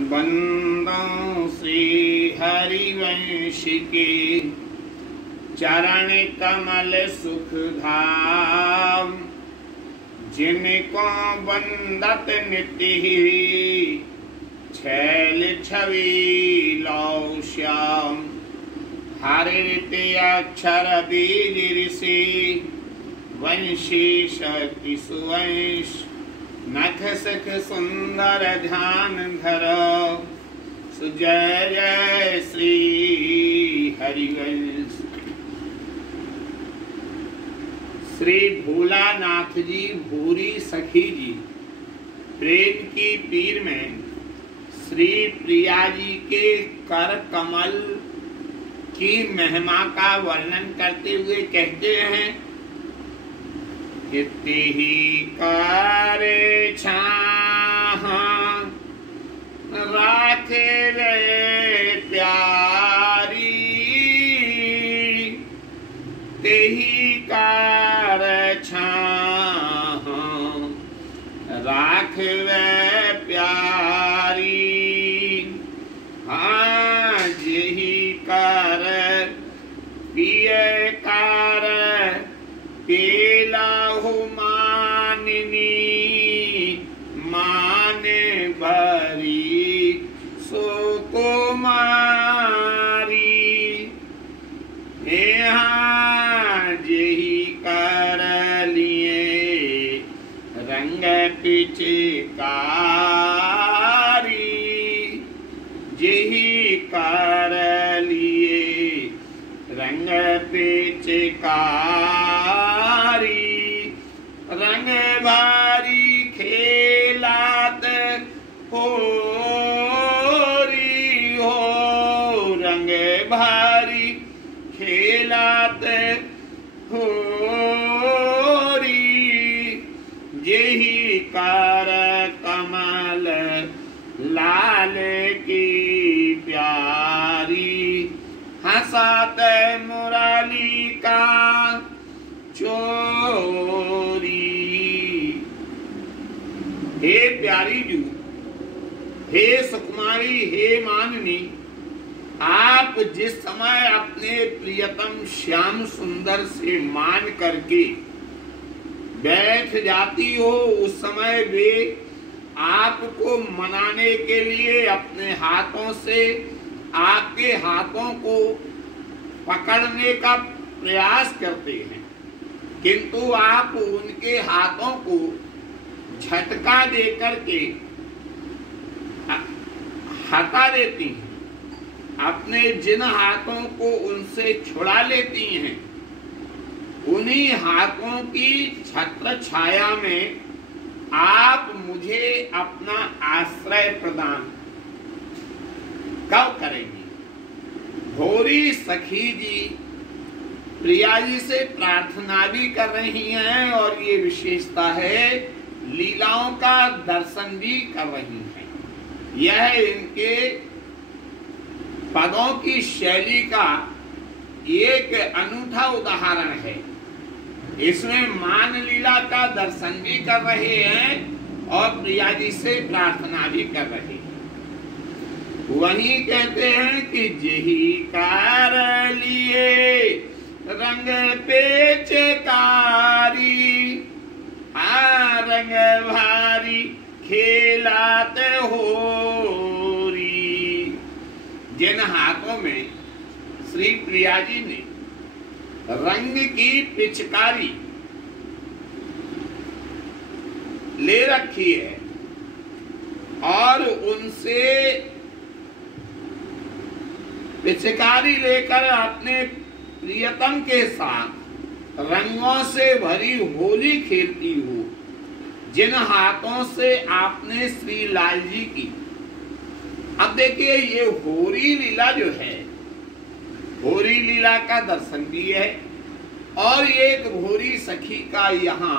बंदों श्री हरिवंश के चरण कमल सुख धाम, जिनको बंदत नित्य ही छैल छवि लौ श्याम। हरित अक्षर बीज ऋषि वंशी शक्ति सुवंश, नख सख सुंदर ध्यान धरो, सुजय जय श्री हरिवंश। श्री भोलानाथ जी भूरी सखी जी प्रेम की पीर में श्री प्रिया जी के कर कमल की महिमा का वर्णन करते हुए कहते हैं, कितने ही करे छाह राखे रे प्यारी, ते ही कार छाह राख वे प्यारी। हाँ यही कर पिए कार पेला हो माननी, मान भरी सो को मारी। यहाँ यही कर लिए रंग पिचकारी, यही कर लिए रंग पिचकारी। रंग भारी खेलात हो री हो, रंग भारी खेलात हो री। यही कर कमल लाल की प्यारी, हंसात मुरली का चोरी। हे प्यारी जू, हे सुकुमारी, हे माननी, आप जिस समय अपने प्रियतम श्याम सुंदर से मान करके बैठ जाती हो, उस समय वे आपको मनाने के लिए अपने हाथों से आपके हाथों को पकड़ने का प्रयास करते हैं, किंतु आप उनके हाथों को झटका देकर के हटा देती हैं। अपने जिन हाथों को उनसे छुड़ा लेती हैं, उन्हीं हाथों की छत्र छाया में आप मुझे अपना आश्रय प्रदान कब करेंगी। भोरी सखी जी प्रिया जी से प्रार्थना भी कर रही हैं और ये विशेषता है लीलाओं का दर्शन भी कर रही हैं। यह इनके पदों की शैली का एक अनूठा उदाहरण है। इसमें मान लीला का दर्शन भी कर रहे हैं और प्रिया जी से प्रार्थना भी कर रहे हैं। वहीं कहते हैं कि यही कार लिए रंग पेचकारी, रंग भारी खेलाते हो री। जिन हाथों में श्री प्रिया जी ने रंग की पिचकारी ले रखी है और उनसे पिचकारी लेकर अपने प्रियतम के साथ रंगों से भरी होली खेलती हो, जिन हाथों से आपने श्री लाल जी की। अब देखिए ये होरी लीला जो है, होरी लीला का दर्शन भी है और एक भोरी सखी का यहाँ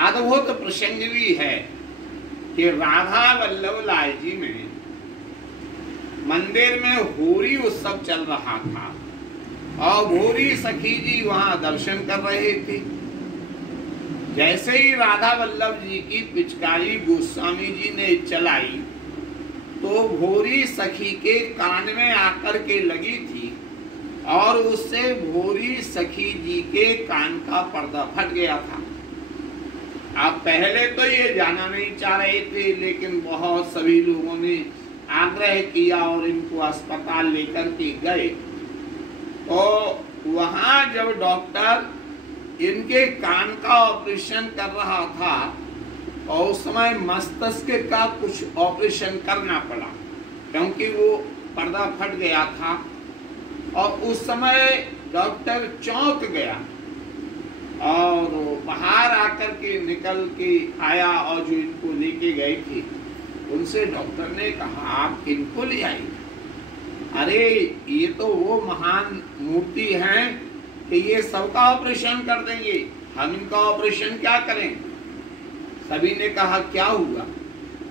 अद्भुत प्रसंग भी है कि राधा वल्लभ लाल जी में मंदिर में होरी उत्सव चल रहा था और भोरी सखी जी वहां दर्शन कर रहे थे। जैसे ही राधा वल्लभ जी की पिचकारी गोस्वामी जी ने चलाई तो भोरी सखी के कान में आकर के लगी थी और उससे भोरी सखी जी के कान का पर्दा फट गया था। आप पहले तो ये जाना नहीं चाह रहे थे, लेकिन बहुत सभी लोगों ने आग्रह किया और इनको अस्पताल लेकर के गए। तो वहां जब डॉक्टर इनके कान का ऑपरेशन कर रहा था और उस समय मस्तिष्क का कुछ ऑपरेशन करना पड़ा, क्योंकि वो पर्दा फट गया था। और उस समय डॉक्टर चौंक गया और बाहर आकर के निकल के आया और जो इनको लेके गए थे उनसे डॉक्टर ने कहा, आप किनको ले आए? अरे ये तो वो महान मूर्ति हैं कि ये सबका ऑपरेशन कर देंगे, हम इनका ऑपरेशन क्या करें? सभी ने कहा क्या हुआ?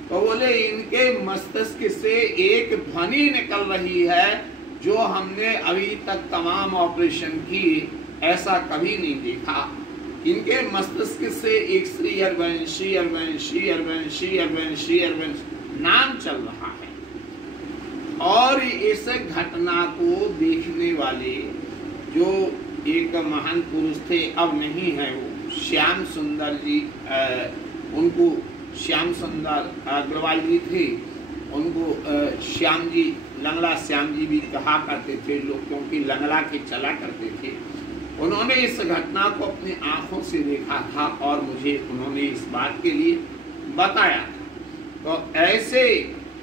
तो बोले इनके मस्तिष्क से एक ध्वनि निकल रही है जो हमने अभी तक तमाम ऑपरेशन की ऐसा कभी नहीं देखा। इनके मस्तिष्क से एक श्री हरवंशी हरवंशी हरवंशी हरवंशी हरवंशी नाम चल रहा है। और इस घटना को देखने वाले जो एक महान पुरुष थे, अब नहीं है वो, श्याम सुंदर जी, उनको श्याम सुंदर अग्रवाल जी थे, उनको श्याम जी, लंगड़ा श्याम जी भी कहा करते थे लोग, क्योंकि लंगड़ा के चला करते थे। उन्होंने इस घटना को अपनी आंखों से देखा था और मुझे उन्होंने इस बात के लिए बताया था। तो ऐसे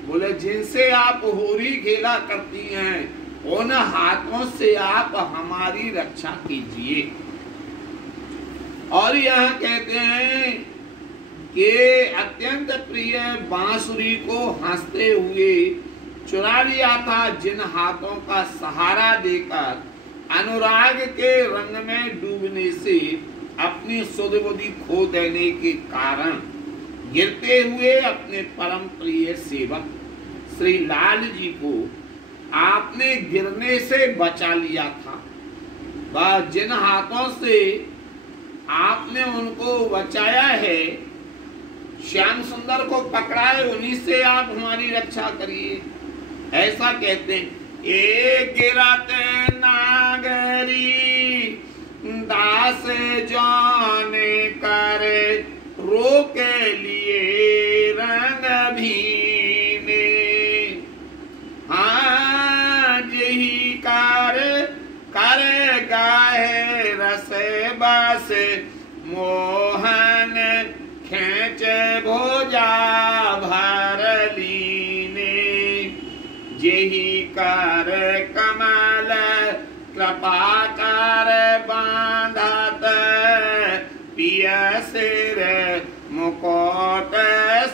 बोले जिनसे आप होरी खेला करती हैं उन हाथों से आप हमारी रक्षा कीजिए। और यह कहते हैं कि अत्यंत प्रिय बांसुरी को हंसते हुए चुरा लिया था, जिन हाथों का सहारा देकर अनुराग के रंग में डूबने से अपनी सुध बुद्धि खो देने के कारण गिरते हुए अपने परम प्रिय सेवक श्री लाल जी को आपने गिरने से बचा लिया था। वह जिन हाथों से आपने उनको बचाया है, श्याम सुंदर को पकड़ा है, उन्हीं से आप हमारी रक्षा करिए, ऐसा कहते हैं। एक गिरते नागरी दास जाने कर रोके लिए रंग भीने, हाँ यही कार कर गाहे रस बस मोहन खेच भोजा भर लीने, यही कर कमल कृपाकार बांधत पिय सिर मुकोट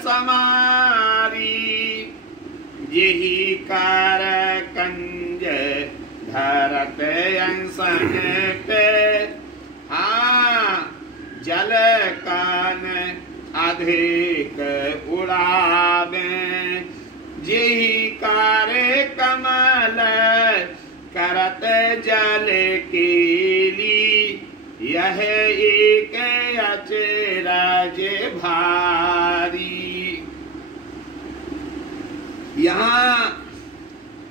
समारी, यही कर कंज धरत अंसन पे, हाँ जल कान अधिक उड़ावे, यही कार्य कमल करत जल केली, यह एक अचरज भारी। यहाँ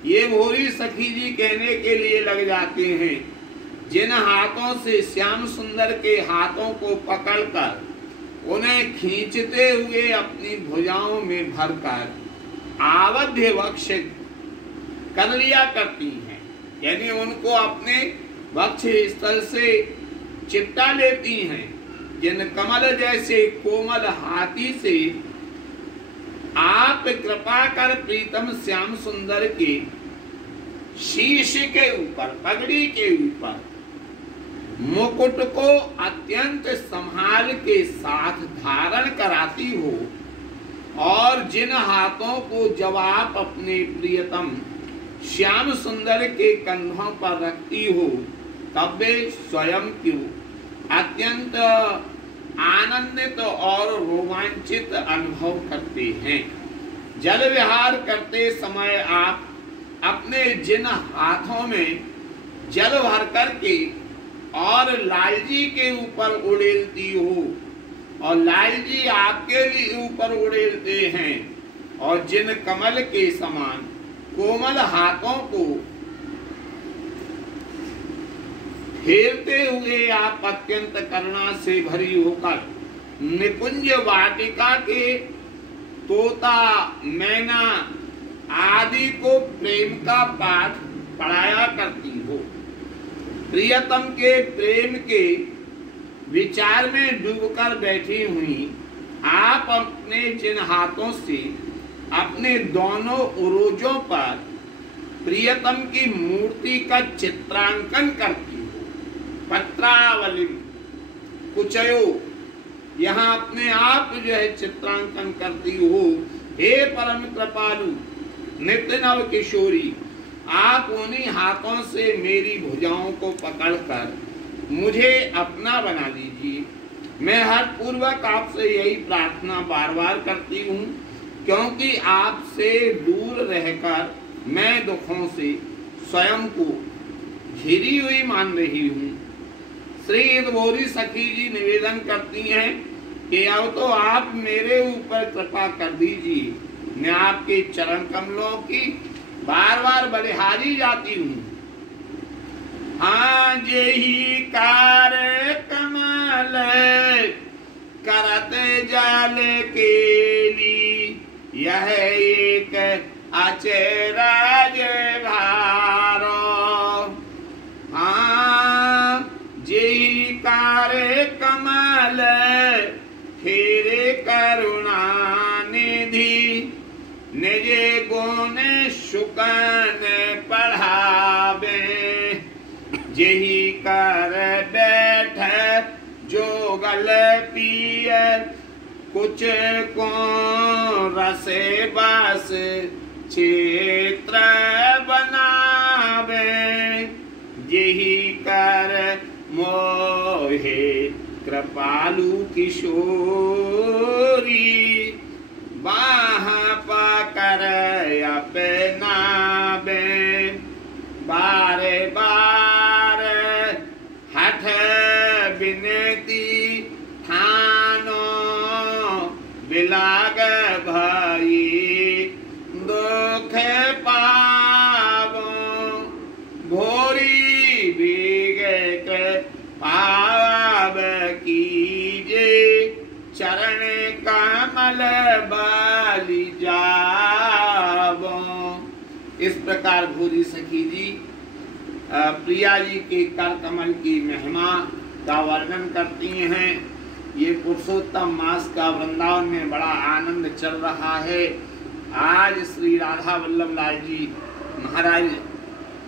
ये भोरी सखी जी कहने के लिए लग जाते हैं, जिन हाथों से श्याम सुंदर के हाथों को पकड़कर उन्हें खींचते हुए अपनी भुजाओं में भरकर आबद्ध वक्ष कर लिया करती हैं, यानी उनको अपने वक्ष स्थल से चिपटा लेती हैं, जिन कमल जैसे कोमल हाथी से आप कृपा कर प्रीतम श्याम सुंदर के शीश के ऊपर, पगड़ी के ऊपर मुकुट को अत्यंत संभाल के साथ धारण कराती हो, और जिन हाथों को जब आप अपने प्रियतम श्याम सुंदर के कंधों पर रखती हो, तब वे स्वयं क्यों अत्यंत आनंदित और रोमांचित अनुभव करते हैं। जल विहार करते समय आप अपने जिन हाथों में जल भर करके और लाल जी के ऊपर उड़ेलती हो, और लाल जी आपके लिए ऊपर उड़ेलते हैं, और जिन कमल के समान कोमल हाथों को फेरते हुए आप अत्यंत करुणा से भरी होकर निकुंज वाटिका के तोता, मैना आदि को प्रेम का पाठ पढ़ाया करती हो। प्रियतम के प्रेम के विचार में डूबकर बैठी हुई आप अपने जिन हाथों से अपने दोनों उरोजों पर प्रियतम की मूर्ति का चित्रांकन करती हो, पत्रावली कुचयो, यहाँ अपने आप जो है चित्रांकन करती हो। हे परम कृपालु नित्य नव किशोरी, आप उन्हीं हाथों से मेरी भुजाओं को पकड़कर मुझे अपना बना लीजिए। मैं हर पूर्वक आपसे यही प्रार्थना बार बार करती हूँ, क्योंकि आपसे दूर रहकर मैं दुखों से स्वयं को घिरी हुई मान रही हूँ। श्री भोरी सखी जी निवेदन करती हैं कि अब तो आप मेरे ऊपर कृपा कर दीजिए, मैं आपके चरण कमलों की बार बार बलिहारी जाती हूँ। हाँ यही कार्य कमल करत जाल के ली, यह एक अचरज भारो। हाँ यही कार्य कमल फेरे करुणा निधि, निजे गुण शुकन पढ़ावे। यही कर बैठ जो गल पिय, कुछ को रसे बस क्षेत्र बनावे। यही कर मोहे कृपालु किशोरी, बाह पकर अपनावे। बारे बार हठ बिनती ठानो, बिलाग भई दुख पावो। भोरी बिगट पाव कीजे, चरण कमल बाली जावो। इस प्रकार भूरी सखी जी प्रिया जी के कर कमल की महिमा का वर्णन करती हैं। ये पुरुषोत्तम मास का वृंदावन में बड़ा आनंद चल रहा है। आज श्री राधा वल्लभ लाल जी महाराज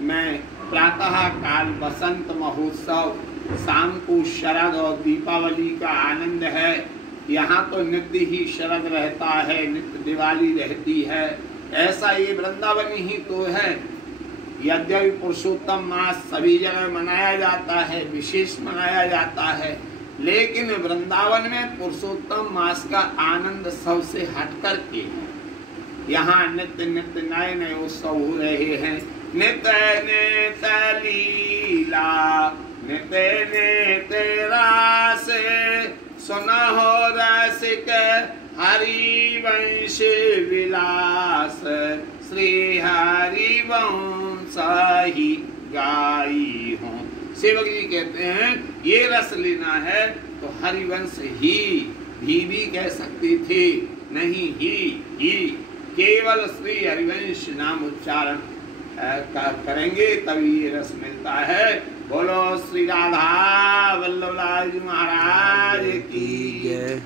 में प्रातः काल बसंत महोत्सव, शाम को शरद और दीपावली का आनंद है। यहाँ तो नित्य ही शरद रहता है, नित्य दिवाली रहती है। ऐसा ये वृंदावन ही तो है। यद्यपि पुरुषोत्तम मास सभी जगह मनाया जाता है, विशेष मनाया जाता है, लेकिन वृंदावन में पुरुषोत्तम मास का आनंद सबसे हट करके यहाँ नित्य नित्य नए नए उत्सव हो रहे हैं। नित्य नित्य लीला नित्य नित्य रास, सुनहो रसिक हरिवंश विलास। श्री हरिवंश ही गाई हूँ। सेवक जी कहते हैं ये रस लेना है तो हरिवंश भी कह सकते थे, नहीं ही केवल श्री हरिवंश नाम उच्चारण करेंगे तभी ये रस मिलता है। बोलो श्री राधा वल्लभ लाल जी महाराज की जय।